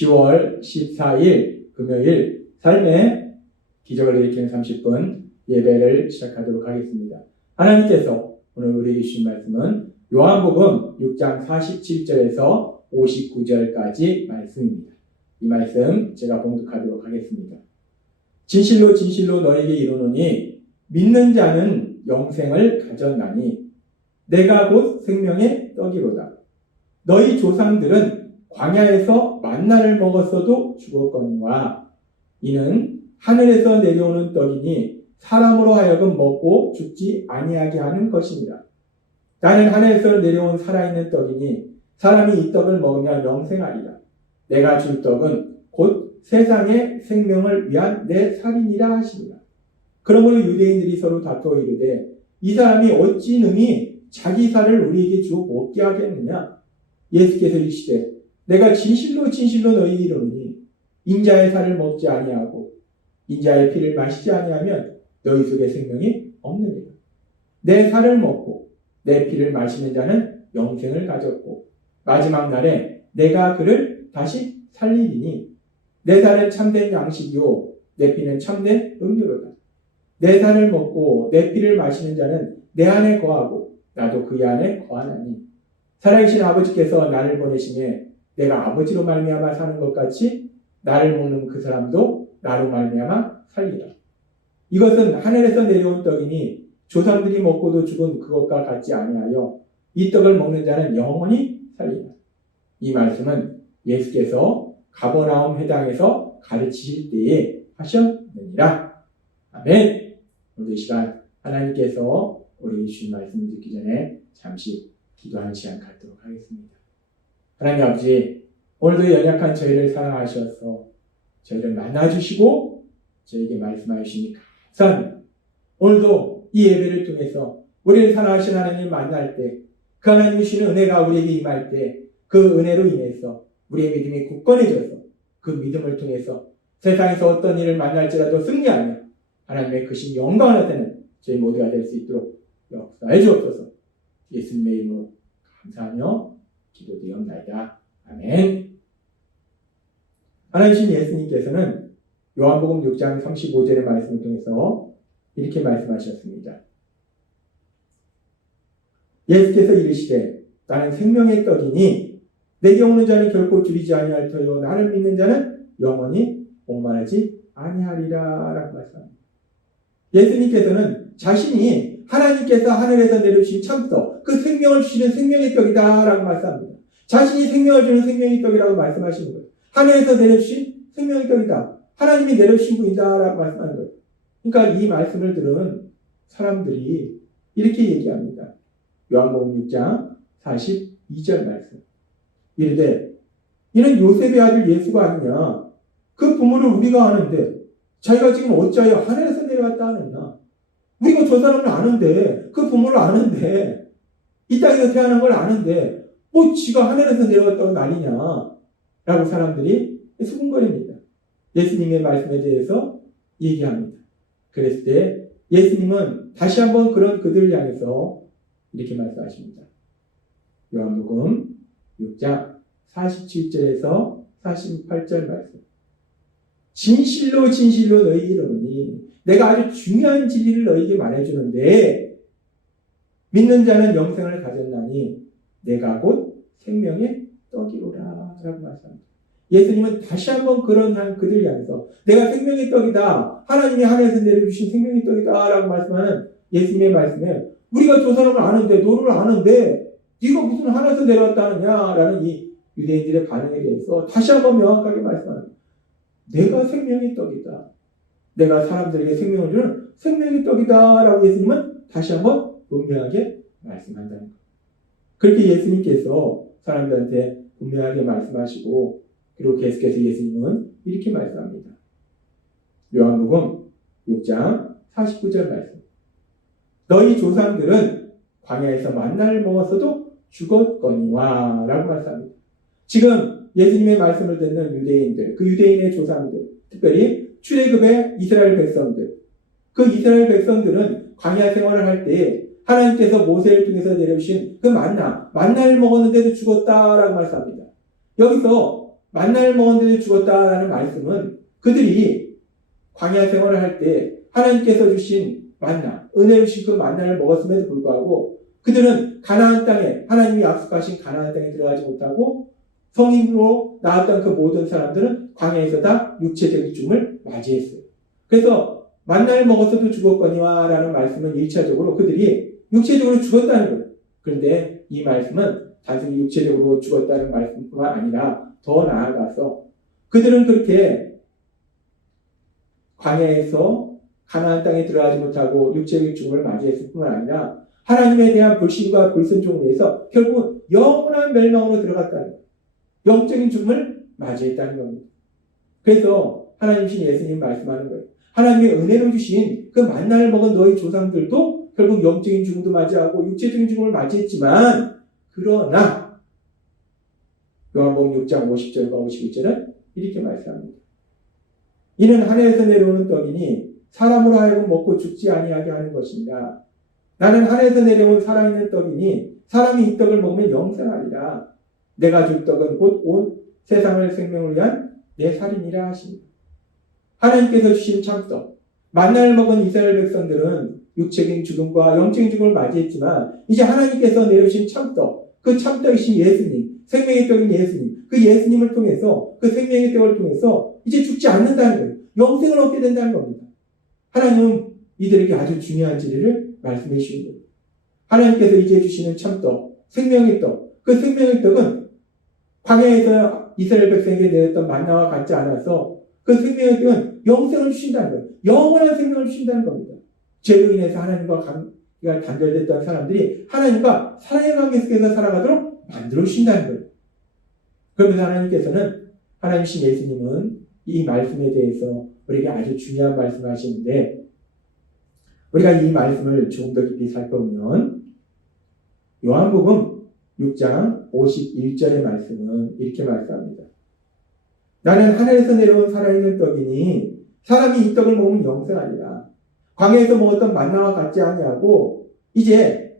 10월 14일 금요일 삶의 기적을 일으키는 30분 예배를 시작하도록 하겠습니다. 하나님께서 오늘 우리에게 주신 말씀은 요한복음 6장 47절에서 59절까지 말씀입니다. 이 말씀 제가 봉독하도록 하겠습니다. 진실로 진실로 너에게 이르노니 믿는 자는 영생을 가졌나니 내가 곧 생명의 떡이로다. 너희 조상들은 광야에서 만나를 먹었어도 죽었거니와 이는 하늘에서 내려오는 떡이니 사람으로 하여금 먹고 죽지 아니하게 하는 것입니다. 나는 하늘에서 내려온 살아있는 떡이니 사람이 이 떡을 먹으면 영생하리라. 내가 줄 떡은 곧 세상의 생명을 위한 내 살이니라 하시니라. 그러므로 유대인들이 서로 다투어 이르되 이 사람이 어찌 능히 자기 살을 우리에게 주어 먹게 하겠느냐. 예수께서 이르시되 내가 진실로 진실로 너희에게 이르노니 인자의 살을 먹지 아니하고 인자의 피를 마시지 아니하면 너희 속에 생명이 없느니라. 내 살을 먹고 내 피를 마시는 자는 영생을 가졌고 마지막 날에 내가 그를 다시 살리리니 내 살은 참된 양식이요 내 피는 참된 음료로다. 내 살을 먹고 내 피를 마시는 자는 내 안에 거하고 나도 그의 안에 거하나니 살아계신 아버지께서 나를 보내심에 내가 아버지로 말미암아 사는 것 같이 나를 먹는 그 사람도 나로 말미암아 살리라. 이것은 하늘에서 내려온 떡이니 조상들이 먹고도 죽은 그것과 같지 아니하여 이 떡을 먹는 자는 영원히 살리라. 이 말씀은 예수께서 가버나움 회당에서 가르치실 때에 하셨느니라. 아멘. 오늘 이 시간 하나님께서 우리 주신 말씀을 듣기 전에 잠시 기도하는 시간 갖도록 하겠습니다. 하나님 아버지, 오늘도 연약한 저희를 사랑하셔서 저희를 만나주시고 저에게 말씀하여 주시니 감사합니다. 오늘도 이 예배를 통해서 우리를 사랑하신 하나님을 만날 때 그 하나님이 주시는 은혜가 우리에게 임할 때 그 은혜로 인해서 우리의 믿음이 굳건해져서 그 믿음을 통해서 세상에서 어떤 일을 만날지라도 승리하며 하나님의 크신 영광을 나타내는 저희 모두가 될 수 있도록 역사해 주옵소서. 예수님의 이름으로 감사하며 기도드리옵나이다. 아멘. 하나님 예수님께서는 요한복음 6장 35절의 말씀을 통해서 이렇게 말씀하셨습니다. 예수께서 이르시되 나는 생명의 떡이니 내게 오는 자는 결코 줄이지 아니할 터요 나를 믿는 자는 영원히 목마르지 아니하리라 라고 말씀합니다. 예수님께서는 자신이 하나님께서 하늘에서 내려주신 참떡, 그 생명을 주시는 생명의 떡이다 라고 말씀합니다. 자신이 생명을 주는 생명의 떡이라고 말씀하시는 거예요. 하늘에서 내려주신 생명의 떡이다. 하나님이 내려주신 분이다 라고 말씀하는 거예요. 그러니까 이 말씀을 들은 사람들이 이렇게 얘기합니다. 요한복음 6장 42절 말씀. 이르되 이는 요셉의 아들 예수가 아니냐. 그 부모를 우리가 아는데 자기가 지금 어찌하여 하늘에서 내려왔다 하느냐. 우리가 저 사람을 아는데 그 부모를 아는데 이 땅에서 태어난 걸 아는데 뭐 지가 하늘에서 내려왔다고 난리냐 라고 사람들이 수군거립니다. 예수님의 말씀에 대해서 얘기합니다. 그랬을 때 예수님은 다시 한번 그런 그들을 향해서 이렇게 말씀하십니다. 요한복음 6장 47절에서 48절 말씀. 진실로 진실로 너희에게 이르노니 내가 아주 중요한 진리를 너희에게 말해주는데 믿는 자는 영생을 가졌나니 내가 곧 생명의 떡이로라 라고 말씀합니다. 예수님은 다시 한번 그런 그들 향해서 내가 생명의 떡이다. 하나님이 하늘에서 내려주신 생명의 떡이다 라고 말씀하는 예수님의 말씀에 우리가 저 사람을 아는데 너를 아는데 네가 무슨 하늘에서 내려왔다느냐 라는 이 유대인들의 반응에 대해서 다시 한번 명확하게 말씀합니다. 내가 생명의 떡이다. 내가 사람들에게 생명을 주는 생명의 떡이다 라고 예수님은 다시 한번 분명하게 말씀한다는 거예요. 그렇게 예수님께서 사람들한테 분명하게 말씀하시고 그리고 계속해서 예수님은 이렇게 말씀합니다. 요한복음 6장 49절 말씀. 너희 조상들은 광야에서 만나를 먹었어도 죽었거니와 라고 말씀합니다. 지금 예수님의 말씀을 듣는 유대인들, 그 유대인의 조상들, 특별히 출애굽의 이스라엘 백성들, 그 이스라엘 백성들은 광야 생활을 할 때 하나님께서 모세를 통해서 내려주신 그 만나를 먹었는데도 죽었다라고 말씀합니다. 여기서 만나를 먹었는데 죽었다라는 말씀은 그들이 광야 생활을 할 때 하나님께서 주신 만나, 은혜 주신 그 만나를 먹었음에도 불구하고 그들은 가나안 땅에, 하나님이 약속하신 가나안 땅에 들어가지 못하고 성인으로 나왔던 그 모든 사람들은 광야에서 다 육체적인 죽음을 맞이했어요. 그래서 만나를 먹어서도 죽었거니와 라는 말씀은 1차적으로 그들이 육체적으로 죽었다는 거예요. 그런데 이 말씀은 단순히 육체적으로 죽었다는 말씀뿐만 아니라 더 나아가서 그들은 그렇게 광야에서 가나안 땅에 들어가지 못하고 육체적인 죽음을 맞이했을 뿐만 아니라 하나님에 대한 불신과 불순종을 위해서 결국은 영원한 멸망으로 들어갔다는 거예요. 영적인 죽음을 맞이했다는 겁니다. 그래서 하나님이신 예수님 말씀하는 거예요. 하나님의 은혜로 주신 그 만나를 먹은 너희 조상들도 결국 영적인 죽음도 맞이하고 육체적인 죽음을 맞이했지만 그러나 요한복음 6장 50절과 51절은 이렇게 말씀합니다. 이는 하늘에서 내려오는 떡이니 사람으로 하여금 먹고 죽지 아니하게 하는 것입니다. 나는 하늘에서 내려온 살아있는 떡이니 사람이 이 떡을 먹으면 영생하리라. 내가 줄 떡은 곧 온 세상을 생명을 위한 내 살이니라 하십니다. 하나님께서 주신 참떡, 만나를 먹은 이스라엘 백성들은 육체적인 죽음과 영적인 죽음을 맞이했지만 이제 하나님께서 내려주신 참떡, 그 참떡이신 예수님, 생명의 떡인 예수님, 그 예수님을 통해서, 그 생명의 떡을 통해서 이제 죽지 않는다는 거예요. 영생을 얻게 된다는 겁니다. 하나님은 이들에게 아주 중요한 진리를 말씀해 주신 거예요. 하나님께서 이제 주시는 참떡, 생명의 떡, 그 생명의 떡은 광야에서 이스라엘 백성에게 내렸던 만나와 같지 않아서 그 생명의 떡은 영생을 주신다는 거예요. 영원한 생명을 주신다는 겁니다. 죄로 인해서 하나님과 관계가 단절됐던 사람들이 하나님과 사랑의 관계 속에서 살아가도록 만들어 주신다는 거예요. 그러면서 하나님께서는, 하나님이신 예수님은 이 말씀에 대해서 우리에게 아주 중요한 말씀을 하시는데, 우리가 이 말씀을 조금 더 깊이 살펴보면 요한복음 6장 51절의 말씀은 이렇게 말씀합니다. 나는 하늘에서 내려온 살아있는 떡이니 사람이 이 떡을 먹으면 영생하리라. 광야에서 먹었던 만나와 같지 아니하고 이제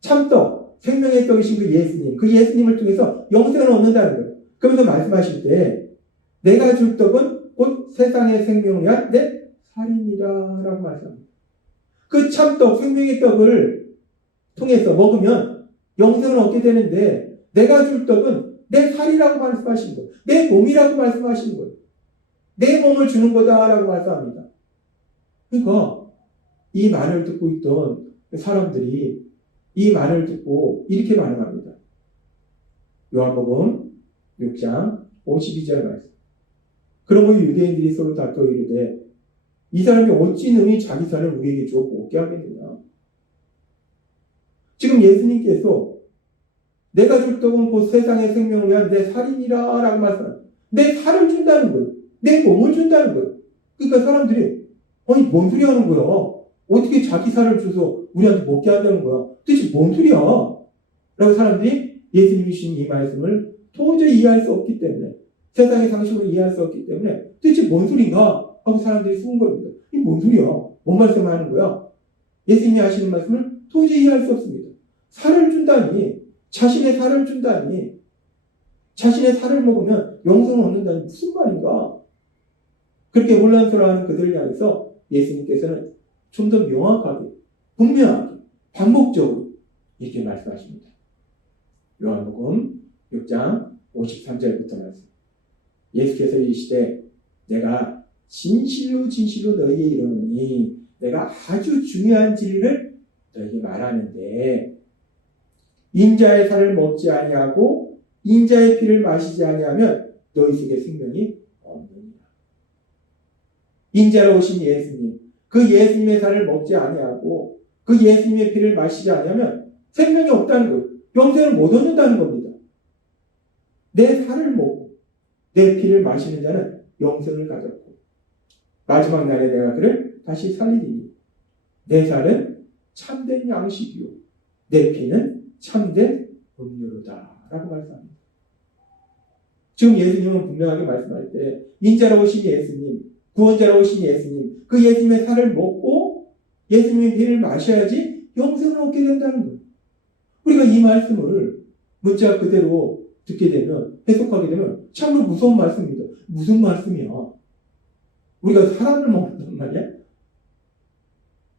참떡, 생명의 떡이신 그 예수님, 그 예수님을 통해서 영생을 얻는다는 거예요. 그러면서 말씀하실 때 내가 줄 떡은 곧 세상의 생명을 위한 내 살이니라 라고 말씀합니다. 그 참떡, 생명의 떡을 통해서 먹으면 영생을 얻게 되는데 내가 줄 떡은 내 살이라고 말씀하시는 거예요. 내 몸이라고 말씀하시는 거예요. 내 몸을 주는 거다라고 말씀합니다. 그러니까 이 말을 듣고 있던 사람들이 이 말을 듣고 이렇게 반응합니다. 요한복음 6장 52절 말씀. 그러므로 유대인들이 서로 다투어 이르되 이 사람이 어찌 능히 자기 살을 우리에게 주어 먹게 하겠느냐. 지금 예수님께서 내가 줄 떡은 곧 세상의 생명을 위한 내 살이니라 라고 말씀합니다. 내 살을 준다는 거예요. 내 몸을 준다는 거예요. 그러니까 사람들이 아니 뭔 소리 하는 거야. 어떻게 자기 살을 줘서 우리한테 먹게 한다는 거야. 도대체 뭔 소리야. 라고 사람들이 예수님이 주신 이 말씀을 도저히 이해할 수 없기 때문에, 세상의 상식으로 이해할 수 없기 때문에 도대체 뭔 소린가 하고 사람들이 숨은 겁니다. 이게 뭔 소리야. 뭔 말씀을 하는 거야. 예수님이 하시는 말씀을 도저히 이해할 수 없습니다. 살을 준다니, 자신의 살을 준다니, 자신의 살을 먹으면 영생을 얻는다니 무슨 말인가. 그렇게 혼란스러워하는 그들을 향해서 예수님께서는 좀 더 명확하게, 분명하게, 반복적으로 이렇게 말씀하십니다. 요한복음 6장 53절부터 말씀. 예수께서 이르시되 내가 진실로 진실로 너희에게 이르노니, 내가 아주 중요한 진리를 너희에게 말하는데 인자의 살을 먹지 아니하고 인자의 피를 마시지 아니하면 너희 속에 생명이 없느니라. 인자로 오신 예수님, 그 예수님의 살을 먹지 아니하고 그 예수님의 피를 마시지 아니하면 생명이 없다는 거예요. 영생을 못 얻는다는 겁니다. 내 살을 먹고 내 피를 마시는 자는 영생을 가졌고 마지막 날에 내가 그를 다시 살리리니 내 살은 참된 양식이요 내 피는 참된 음료로다 라고 말씀합니다. 지금 예수님은 분명하게 말씀할 때 인자로 오신 예수님, 구원자로 오신 예수님, 그 예수님의 살을 먹고 예수님의 피를 마셔야지 영생을 얻게 된다는 거예요. 우리가 이 말씀을 문자 그대로 듣게 되면, 해석하게 되면 참으로 무서운 말씀입니다. 무슨 말씀이야? 우리가 사람을 먹는단 말이야?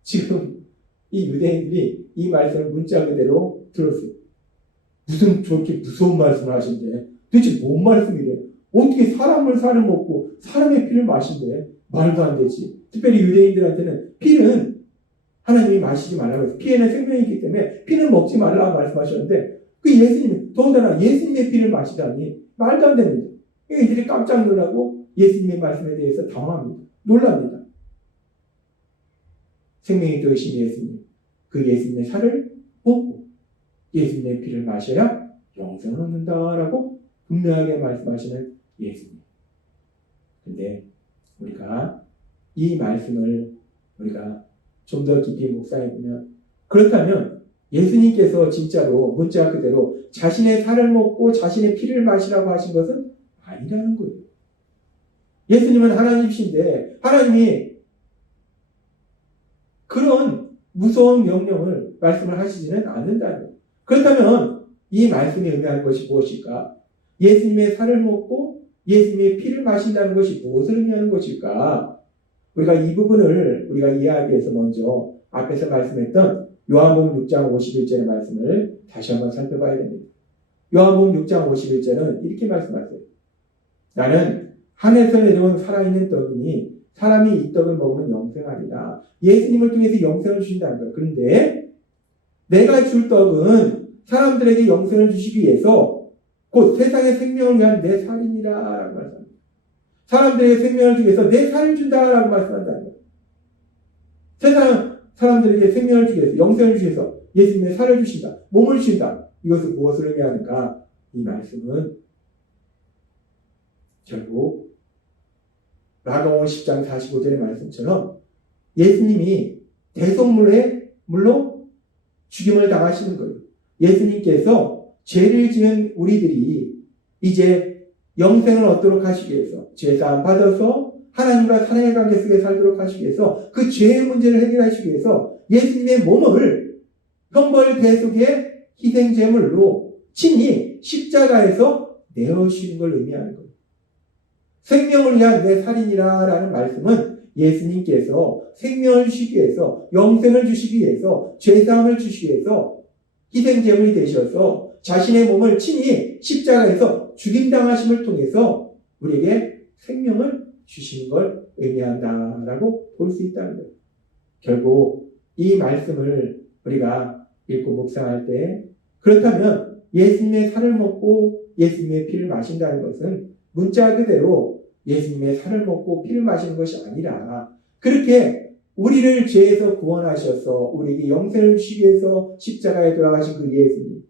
지금 이 유대인들이 이 말씀을 문자 그대로 들었어요. 무슨 저렇게 무서운 말씀을 하신대? 도대체 뭔 말씀이래? 어떻게 사람을 살을 먹고 사람의 피를 마신대? 말도 안 되지. 특별히 유대인들한테는 피는 하나님이 마시지 말라고 해서 피에는 생명이 있기 때문에 피는 먹지 말라고 말씀하셨는데 그 예수님, 더군다나 예수님의 피를 마시다니 말도 안 됩니다. 이들이 깜짝 놀라고 예수님의 말씀에 대해서 당황합니다. 놀랍니다. 생명이 되신 예수님, 그 예수님의 살을 먹고 예수님의 피를 마셔야 영생을 얻는다라고 분명하게 말씀하시는 예수님. 근데 우리가 이 말씀을 우리가 좀 더 깊이 묵상해보면, 그렇다면 예수님께서 진짜로 문자 그대로 자신의 살을 먹고 자신의 피를 마시라고 하신 것은 아니라는 거예요. 예수님은 하나님이신데 하나님이 그런 무서운 명령을 말씀을 하시지는 않는다는 거예요. 그렇다면 이 말씀이 의미하는 것이 무엇일까? 예수님의 살을 먹고 예수님의 피를 마신다는 것이 무엇을 의미하는 것일까? 우리가 이 부분을 우리가 이해하기 위해서 먼저 앞에서 말씀했던 요한복음 6장 51절의 말씀을 다시 한번 살펴봐야 됩니다. 요한복음 6장 51절은 이렇게 말씀하세요. 나는 하늘에서 내려온 살아있는 떡이니 사람이 이 떡을 먹으면 영생하리라. 예수님을 통해서 영생을 주신다는 거예요. 그런데 내가 줄 떡은 사람들에게 영생을 주시기 위해서 곧 세상의 생명을 위한 내 살이니라 라고 말씀합니다. 사람들에게 생명을 주기 위해서 내 살을 준다라고 말씀한다는 거예요. 세상 사람들에게 생명을 주기 위해서, 영생을 주기 위해서 예수님의 살을 주신다, 몸을 주신다. 이것은 무엇을 의미하는가? 이 말씀은 결국 마가복음 10장 45절의 말씀처럼 예수님이 대속물로 죽임을 당하시는 거예요. 예수님께서 죄를 지은 우리들이 이제 영생을 얻도록 하시기 위해서, 죄사함 받아서 하나님과 사랑의 관계 속에 살도록 하시기 위해서, 그 죄의 문제를 해결하시기 위해서 예수님의 몸을 형벌 대속의 희생제물로 친히 십자가에서 내어주시는 걸 의미하는 거예요. 생명을 위한 내 살인이라 라는 말씀은 예수님께서 생명을 주시기 위해서, 영생을 주시기 위해서, 죄사함을 주시기 위해서 희생제물이 되셔서 자신의 몸을 친히 십자가에서 죽임당하심을 통해서 우리에게 생명을 주시는 걸 의미한다라고 볼 수 있다는 거예요. 결국 이 말씀을 우리가 읽고 묵상할 때, 그렇다면 예수님의 살을 먹고 예수님의 피를 마신다는 것은 문자 그대로 예수님의 살을 먹고 피를 마시는 것이 아니라, 그렇게 우리를 죄에서 구원하셔서 우리에게 영생을 주시기 위해서 십자가에 돌아가신 그 예수님,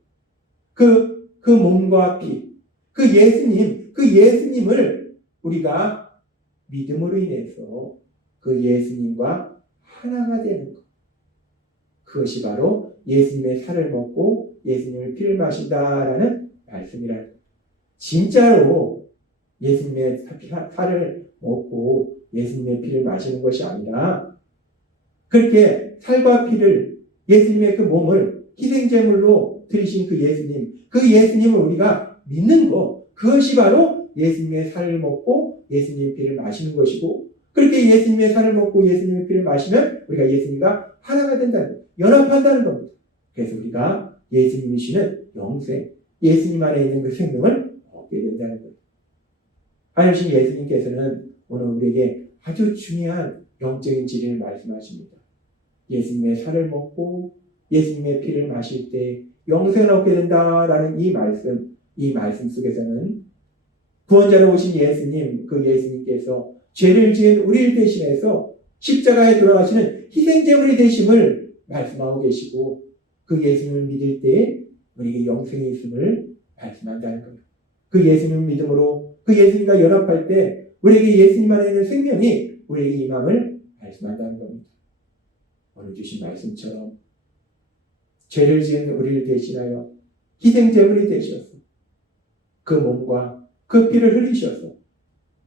그 몸과 피, 그 예수님을 우리가 믿음으로 인해서 그 예수님과 하나가 되는 것. 그것이 바로 예수님의 살을 먹고 예수님의 피를 마신다라는 말씀이라는 거예요. 진짜로 예수님의 살을 먹고 예수님의 피를 마시는 것이 아니라, 그렇게 살과 피를, 예수님의 그 몸을 희생제물로 드리신 그 예수님을 우리가 믿는 것, 그것이 바로 예수님의 살을 먹고 예수님의 피를 마시는 것이고, 그렇게 예수님의 살을 먹고 예수님의 피를 마시면 우리가 예수님과 하나가 된다는 거예요. 연합한다는 겁니다. 그래서 우리가 예수님이시는 영생, 예수님 안에 있는 그 생명을 얻게 된다는 거예요. 하나님 예수님께서는 오늘 우리에게 아주 중요한 영적인 진리를 말씀하십니다. 예수님의 살을 먹고 예수님의 피를 마실 때 영생을 얻게 된다라는 이 말씀 속에서는 구원자로 오신 예수님, 그 예수님께서 죄를 지은 우리를 대신해서 십자가에 돌아가시는 희생제물이 되심을 말씀하고 계시고, 그 예수님을 믿을 때 우리에게 영생이 있음을 말씀한다는 겁니다. 그 예수님을 믿음으로 그 예수님과 연합할 때 우리에게 예수님 안에 있는 생명이 우리에게 임함을 말씀한다는 겁니다. 오늘 주신 말씀처럼 죄를 지은 우리를 대신하여 희생제물이 되셔서 그 몸과 그 피를 흘리셔서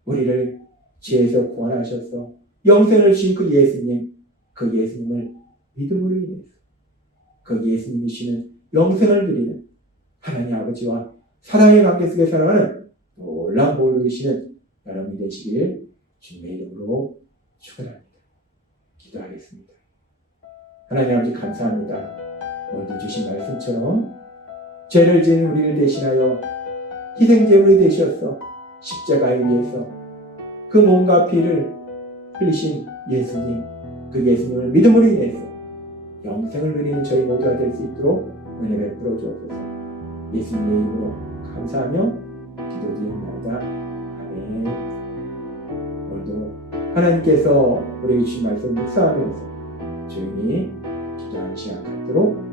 우리를 죄에서 구원하셔서 영생을 주신 그 예수님을 믿음으로 인해서 그 예수님이시는 영생을 누리는 하나님 아버지와 사랑의 관계 속에 살아가는 놀라운 복을 누리시는 여러분이 되시길 주님의 이름으로 축원합니다. 기도하겠습니다. 하나님 아버지 감사합니다. 오늘도 주신 말씀처럼 죄를 지은 우리를 대신하여 희생제물이 되셨어 십자가에 위해서 그 몸과 피를 흘리신 예수님, 그 예수님을 믿음으로 인해서 영생을 누리는 저희 모두가 될 수 있도록 은혜 베풀어 주옵소서. 예수님의 이름으로 감사하며 기도드립니다. 아멘. 오늘도 하나님께서 우리에게 주신 말씀 묵상하면서 조용히 기도하는 시간 갖도록